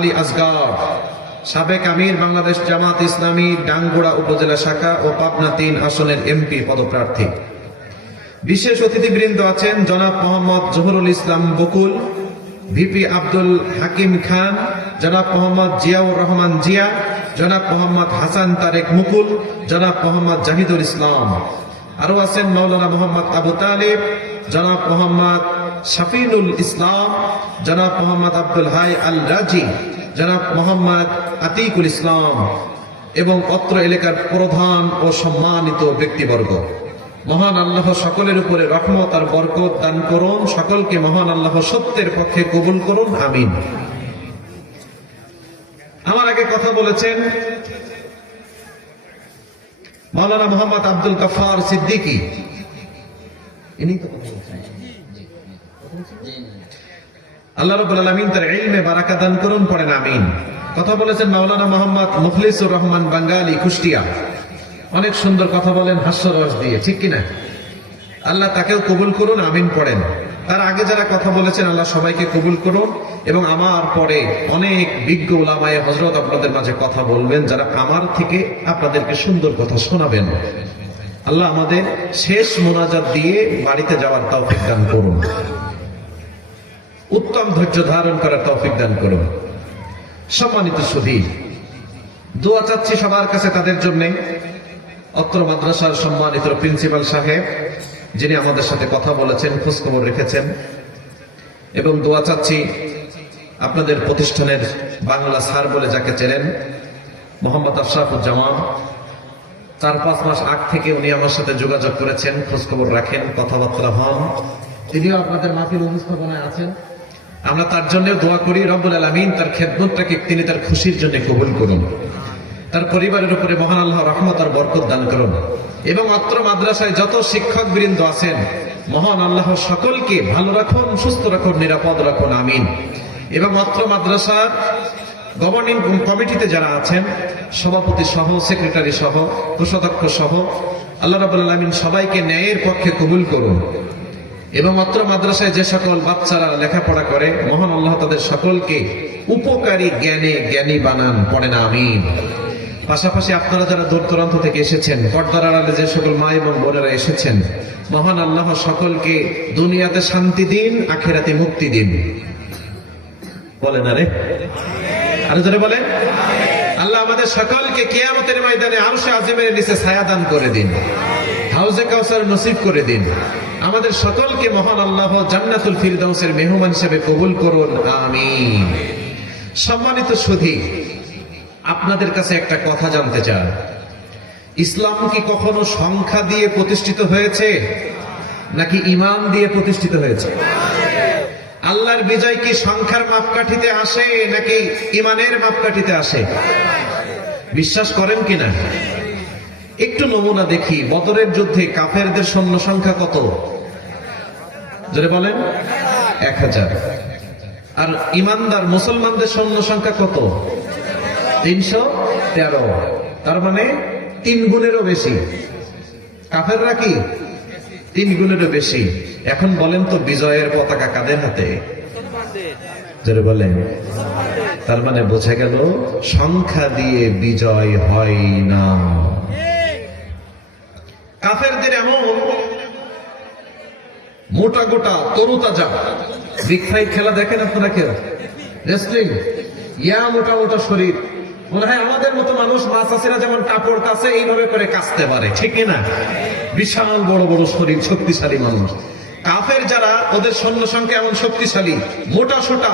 আলী আসগর, সাবেক আমির বাংলাদেশ জামাত ইসলামী, ডাঙ্গুড়া উপজেলা শাখা ও পাবনা তিন আসনের এমপি পদপ্রার্থী। বিশেষ অতিথিবৃন্দ আছেন জনাব মোহাম্মদ জহুরুল ইসলাম বকুল, ভিপি আব্দুল হাকিম খান, জনাব মোহাম্মদ জিয়াউর রহমান জিয়া, জনাব মোহাম্মদ হাসান তারেক মুকুল, জনাব মোহাম্মদ জাহিদুল ইসলাম। আরও আছেন মৌলানা মোহাম্মদ আবু তালিব, জনাব মোহাম্মদ শাফিনুল ইসলাম, জনাব মোহাম্মদ আব্দুল হাই আল রাজি জনাব মোহাম্মদ আতিকুল ইসলাম এবং অত্র এলাকার প্রধান ও সম্মানিত ব্যক্তিবর্গ। মহান আল্লাহ সকলের উপরে রহমত আর বরকত দান করুন। সকলকে মহান আল্লাহ সত্যের পক্ষে কবুল করুন। আমিন। আমার আগে কথা বলেছেন মাওলানা মোহাম্মদ আব্দুল গফার সিদ্দিকী। ইনি তো কথা বলছেন আল্লাহ রবুল আলমিন তার ইলমে বারাকা দান করুন, পড়েন, আমিন। কথা বলেছেন মাওলানা মোহাম্মদ মুখলিসুর রহমান বাঙ্গালী, কুষ্টিয়া। অনেক সুন্দর কথা বলেন, হাস্যরস দিয়ে, ঠিক কিনা আল্লাহ তাকেও কবুল করুন, আমিন পড়েন। তার আগে যারা কথা বলেছেন, আল্লাহ সবাইকে কবুল করুন এবং আমার পরে অনেক বিজ্ঞ ওলামায়ে হজরত আপনাদের মাঝে কথা বলবেন, যারা আমার থেকে আপনাদেরকে সুন্দর কথা শোনাবেন। আল্লাহ আমাদের শেষ মোনাজাত দিয়ে বাড়িতে যাওয়ার তৌফিক দান করুন। উত্তম ধৈর্য ধারণ করার তৌফিক দান করুন। সম্মানিত সুধী, দোয়া চাচ্ছি সবার কাছে তাদের জন্য। অত্র মাদ্রাসার সম্মানিত প্রিন্সিপাল সাহেব, যিনি আমাদের সাথে কথা বলেছেন, খোঁজখবর রেখেছেন। এবং দোয়া চাচ্ছি আপনাদের প্রতিষ্ঠানের বাংলা স্যার বলে যাকে চেনেন, মোহাম্মদ আশরাফুজ্জামান। চার পাঁচ মাস আগ থেকে উনি আমার সাথে যোগাযোগ করেছেন, খোঁজখবর রাখেন, কথাবার্তা হন। তিনিও আপনাদের মাটির উপস্থাপনায় আছেন। আমরা তার জন্য দোয়া করি, রব্বুল আলমিন তার খেদমতটাকে তিনি তার খুশির জন্য কবুল করুন। তার পরিবারের উপরে মহান আল্লাহ রহমত আর বরকত দান করুন। এবং অত্র মাদ্রাসায় যত শিক্ষক বৃন্দ আছেন, মহান আল্লাহ সকলকে ভালো রাখুন, সুস্থ রাখুন, নিরাপদ রাখুন, আমিন। এবং অত্র মাদ্রাসা গভর্নিং কমিটিতে যারা আছেন, সভাপতি সহ, সেক্রেটারি সহ, কোষাধ্যক্ষ সহ, আল্লাহ রাবুল আলমিন সবাইকে ন্যায়ের পক্ষে কবুল করুন। এবং অত্র মাদ্রাসায় যে সকল বাচ্চারা লেখাপড়া করে, মহান আল্লাহ তাদের সকলকে উপকারী জ্ঞানে জ্ঞানী বানান, পড়েন, আমিন। পাশাপাশি আপনারা যারা দূর দূরান্ত থেকে এসেছেন, পর্দার আড়ালে যে সকল মা এবং বোনেরা এসেছেন, মহান আল্লাহ সকলকে দুনিয়াতে শান্তি দিন, আখেরাতে মুক্তি দিন। বলেন আরে? আরও জোরে বলেন। আল্লাহ আমাদের সকলকে কেয়ামতের ময়দানে আরশে আজিমের নিচে ছায়া দান করে দিন। হাউজে কাউসার নসিব করে দিন। আমাদের সকলকে মহান আল্লাহ জান্নাতুল ফিরদাউসের মেহমান হিসেবে কবুল করুন। আমিন। সম্মানিত সুধী, আপনাদের কাছে একটা কথা জানতে চান ইসলাম কি কখনো সংখ্যা দিয়ে প্রতিষ্ঠিত হয়েছে, নাকি ইমান দিয়ে প্রতিষ্ঠিত হয়েছে? আল্লাহর বিজয় কি সংখ্যার মাপকাঠিতে আসে নাকি ইমানের মাপকাঠিতে আসে? বিশ্বাস করেন কিনা? একটু নমুনা দেখি। বদরের যুদ্ধে কাফেরদের সৈন্য সংখ্যা কত? যদি বলেন, এক হাজার। আর ইমানদার মুসলমানদের সৈন্য সংখ্যা কত? তিনশো তেরো। তার মানে তিন গুণেরও বেশি। কাফেররা কি? তিন গুণেরও বেশি। এখন বলেন তো বিজয়ের পতাকা কাদের হাতে? বলেন। তার মানে বোঝা গেল, সংখ্যা দিয়ে বিজয় হয় না। কাফেরদের এমন মোটা গোটা তরু তাজা বিগ ফাইট খেলা দেখেন আপনারা কেউ? রেসলিং? ইয়া মোটা মোটা শরীর। মনে হয় আমাদের মতো মানুষ মাছ আছেরা যেমন কাপড় কাছে, এইভাবে করে কাচতে পারে, ঠিক না? বিশাল বড় বড় শরীর, শক্তিশালী মানুষ। ওদের সৈন্য সংখ্যা এমন শক্তিশালী, মোটা সোটা।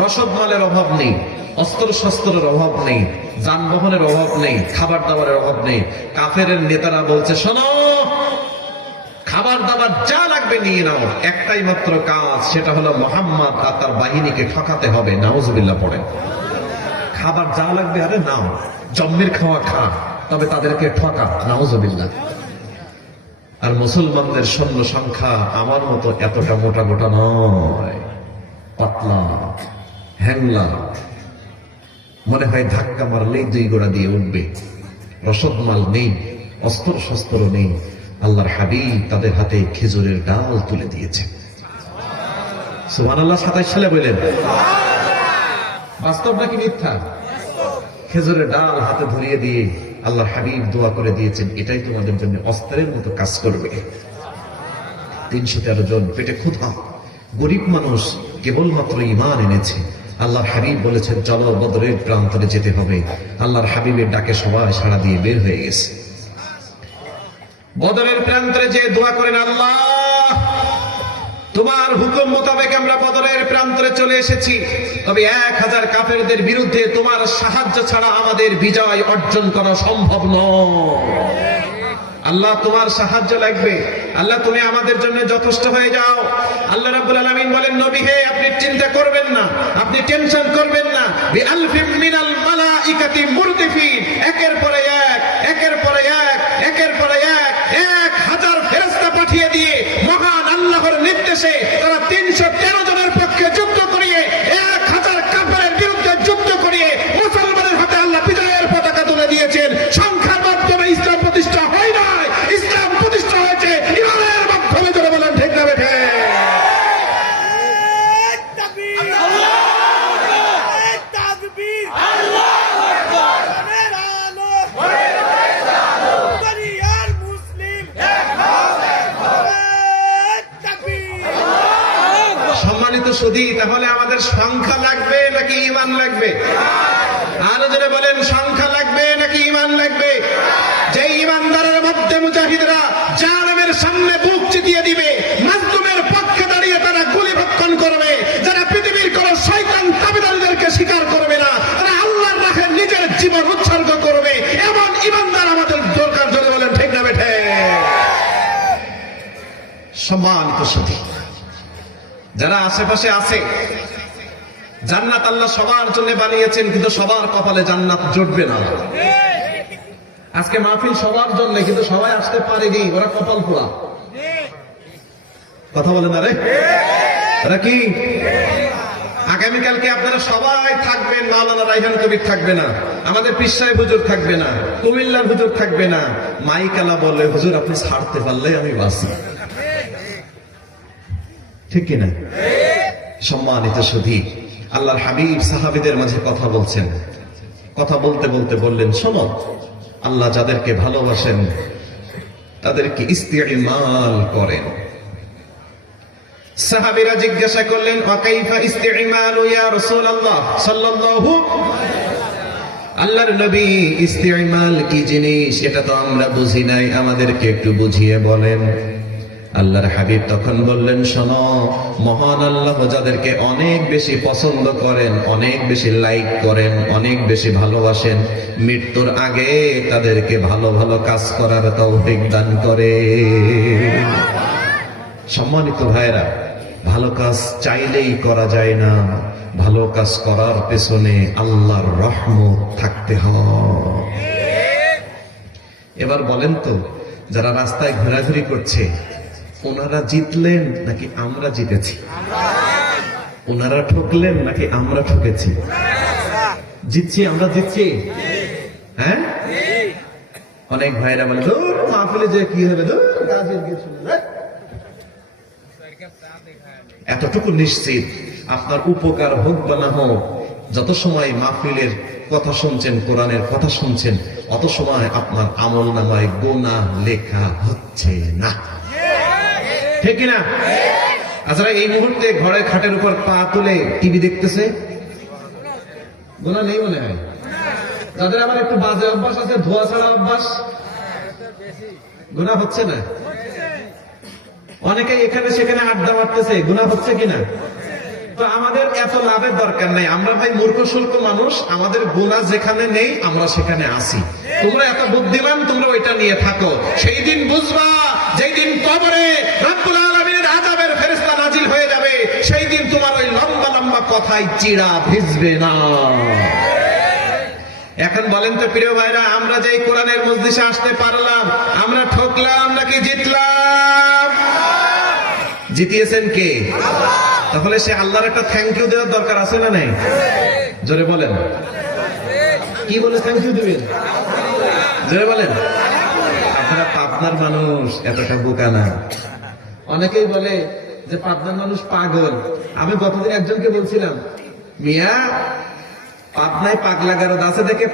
রসদ মালের অভাব নেই, অস্ত্র শস্ত্রের অভাব নেই, যানবাহনের অভাব নেই, খাবার দাবারের অভাব নেই। কাফের নেতারা বলছে, শোনো, খাবার দাবার যা লাগবে নিয়ে নাও। একটাই মাত্র কাজ, সেটা হলো মোহাম্মদ আর তার বাহিনীকে ঠকাতে হবে। নাউজুবিল্লাহ পড়েন খাবার যা লাগবে, আরে নাও। জম্মের খাওয়া খা, তবে তাদেরকে ঠকা। নাউজুবিল্লাহ। আর মুসলমানদের সৈন্য সংখ্যা আমার মতো এতটা মোটা মোটা নয়। পাতলা, হ্যাংলা, মনে হয় ধাক্কা মারলেই দুই গোড়া দিয়ে উঠবে। রসদ মাল নেই, অস্ত্র শস্ত্র নেই। আল্লাহর হাবিব তাদের হাতে খেজুরের ডাল তুলে দিয়েছে। সুবহানাল্লাহ, সাতাইশ সালে বললেন। বাস্তব নাকি মিথ্যা? খেজুরের ডাল হাতে ধরিয়ে দিয়ে আল্লাহ হাবিব দোয়া করে দিয়েছেন, এটাই তোমাদের জন্য অস্ত্রের মতো কাজ করবে। তিনশো তেরো জন পেটে ক্ষুধা। গরিব মানুষ কেবলমাত্র ইমান এনেছে। আল্লাহর হাবিব বলেছেন, চলো বদরের প্রান্তরে যেতে হবে। আল্লাহর হাবিবের ডাকে সবাই সাড়া দিয়ে বের হয়ে গেছে। বদরের প্রান্তরে যে দোয়া করেন আল্লাহ। তোমার হুকুম মোতাবেক আমরা বদরের প্রান্তরে চলে এসেছি। তবে এক হাজার কাফেরদের বিরুদ্ধে তোমার সাহায্য ছাড়া আমাদের বিজয় অর্জন করা সম্ভব নয়। আল্লাহ তোমার সাহায্য লাগবে। আল্লাহ তুমি আমাদের জন্য যথেষ্ট হয়ে যাও। আল্লাহ রাব্বুল আলামিন বলেন, নবী হে, আপনি চিন্তা করবেন না, আপনি টেনশন করবেন না। বি আলফিম মিনাল মালাইকাতি মুরদিফিন। একের পরে এক একের পরে এক একের পরে এক এক হাজার ফেরেশতা পাঠিয়ে দিয়ে মহান আল্লাহর নির্দেশে তারা তিনশো তেরো জনের পক্ষে যুদ্ধ করিয়ে এক হাজার কাফেরের বিরুদ্ধে যুদ্ধ করিয়ে মুসলমানের হাতে আল্লাহ বিজয়ের পতাকা তুলে দিয়েছেন সংখ্যার মাধ্যমে ইসলাম প্রতিষ্ঠা হয় নাই ইসলাম প্রতিষ্ঠা হয়েছে ইমানের মাধ্যমে যারা বলেন ঠিক না বেঠে তাকবীর তাকবীর মনের আলো দুনিয়ার মুসলিম তাকবীর সুধী তাহলে আমাদের সংখ্যা লাগবে নাকি ইমান লাগবে? আরও যদি বলেন, সংখ্যা লাগবে নাকি ইমান লাগবে? যে ইমানদারের মধ্যে মুজাহিদরা জালেমের সামনে বুক চিতিয়ে দিবে পক্ষে দাঁড়িয়ে তারা গুলি ভক্ষণ করবে, যারা পৃথিবীর কোন শয়তান তাবিদারদেরকে স্বীকার করবে না, তারা আল্লাহর রাখে নিজের জীবন উৎসর্গ করবে, এমন ইমানদার আমাদের দরকার, জোরে বলেন, ঠিক না বেঠে? সম্মানিত সুধী যারা আশেপাশে আছে, জান্নাত আল্লাহ সবার জন্য বানিয়েছেন, কিন্তু সবার কপালে জান্নাত জুটবে না। আজকে মাহফিল সবার জন্য, কিন্তু সবাই আসতে পারেনি, ওরা কপাল পোড়া। কথা বলে না রে? ওরা কি? আগামীকালকে আপনারা সবাই থাকবেন, মাওলানা রাইহান কবির থাকবে না, আমাদের পিসাই হুজুর থাকবে না, কুমিল্লার হুজুর থাকবে না। মাইকালা বললে হুজুর, আপনি ছাড়তে পারলে আমি বাঁচি। ঠিক কিনা সম্মানিত সুধী আল্লাহর হাবিব সাহাবিদের মাঝে কথা বলছেন। কথা বলতে বলতে বললেন, শোনো, আল্লাহ যাদেরকে ভালোবাসেন, তাদেরকে ইস্তেমাল করেন। সাহাবীরা জিজ্ঞাসা করলেন ওয়াকাইফা ইস্তেমাল আল্লাহর নবী, ইস্তেমাল কি জিনিস? এটা তো আমরা বুঝি নাই, আমাদেরকে একটু বুঝিয়ে বলেন। আল্লাহর হাবিব তখন বললেন, শোনো, মহান আল্লাহ যাদেরকে অনেক বেশি পছন্দ করেন, অনেক বেশি লাইক করেন, অনেক বেশি ভালোবাসেন, মৃত্যুর আগে তাদেরকে ভালো ভালো কাজ করার তৌফিক দান করে। সম্মানিত ভাইরা ভালো কাজ চাইলেই করা যায় না, ভালো কাজ করার পেছনে আল্লাহর রহমত থাকতে হয়। এবার বলেন তো, যারা রাস্তায় ঘোরাঘুরি করছে ওনারা জিতলেন নাকি আমরা জিতেছি? ওনারা ঠকলেন নাকি আমরা ঠকেছি? জিতছি, আমরা জিতছি। হ্যাঁ? অনেক ভাইরা বলে দূর মাহফিলে যে কি হবে যাক। এতটুকু নিশ্চিত, আপনার উপকার হোক বা না হোক, যত সময় মাহফিলের কথা শুনছেন, কোরআনের কথা শুনছেন, অত সময় আপনার আমল নামায় গোনা লেখা হচ্ছে না। ঠিক না আচ্ছা এই মুহূর্তে ঘরের খাটের উপর পা তুলে টিভি দেখতেছে গোনা নেই মনে হয়। একটু বাজে অভ্যাস আছে, ধোয়া ছাড়া অভ্যাস হচ্ছে না। অনেকে এখানে সেখানে আড্ডা মারতেছে, গুণা হচ্ছে কিনা? তো আমাদের এত লাভের দরকার নেই। আমরা ভাই মূর্খ, শুল্ক মানুষ, আমাদের গুণা যেখানে নেই, আমরা সেখানে আসি তোমরা এত বুদ্ধিমান, তোমরা ওইটা নিয়ে থাকো। সেই দিন বুঝবা দিন কবরে রব্বুল আলামিনের আযাবের ফেরেশতা নাজিল হয়ে যাবে, সেই দিন তোমার ওই লম্বা লম্বা কথায় চিড়া ভিজবে না। এখন বলেন তো, প্রিয় ভাইরা, আমরা যে কোরআনের মজলিসে আসতে পারলাম, আমরা ঠকলাম নাকি জিতলাম? জিতিয়েছেন কে? তাহলে সে আল্লাহর একটা থ্যাংক ইউ দেওয়ার দরকার আছে না নাই? জোরে বলেন। কি বলে থ্যাংক ইউ দিবেন? জোরে বলেন। পাবনার মানুষ এতটা বোকা না। অনেকেই বলে যে পাবনার মানুষ পাগল। আমি গতদিন একজনকে বলছিলাম, মিয়া, পাবনায় পাগলা গারদ আছে দেখে